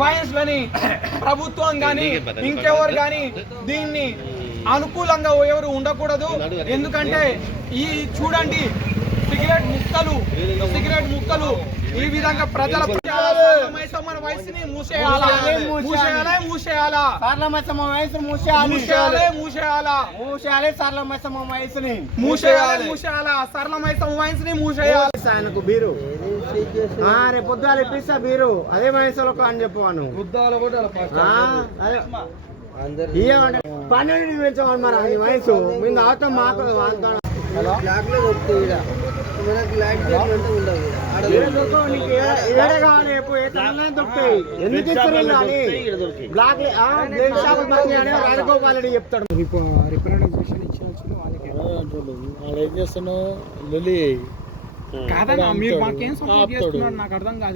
వైన్స్లని ప్రభుత్వం కానీ ఇంకెవరు కానీ దీన్ని అనుకూలంగా ఎవరు ఉండకూడదు. ఎందుకంటే ఈ చూడండి సిగరెట్ ముక్కలు సిగరెట్ ముక్కలు ఈ విధంగా ప్రజల మైసమ్మల వయసుని మూసేయాలా? మూసేయాలా? మూసేయాలా? వయసు మూసేయాలి. మూసేయాలి మూసేయాలా? మూసేయాలి సార్లమచ్చమ్మ వయసుని. మూసేయాలి మూసేయాలా? వయసుని మూసేయాలి. ఆయనకు బీరు. ఆ, రేపు పొద్దుగాల ఇప్పిస్తా బీరు. అదే వయసులో అని చెప్పాను. ఇవ్వండి పన్నెండు పెంచామని మరి అది వయసు మేము తాగుతాం మాకు ఎందుకు ఇస్తారు బ్లాక్ రాజగోపాల్ రెడ్డి చెప్తాడు. వాళ్ళు ఏం చేస్తున్నావు? లొలి కాదన్నా మీరు మాకేం సపోర్ట్ చేస్తున్నారు నాకు అర్థం కాదు.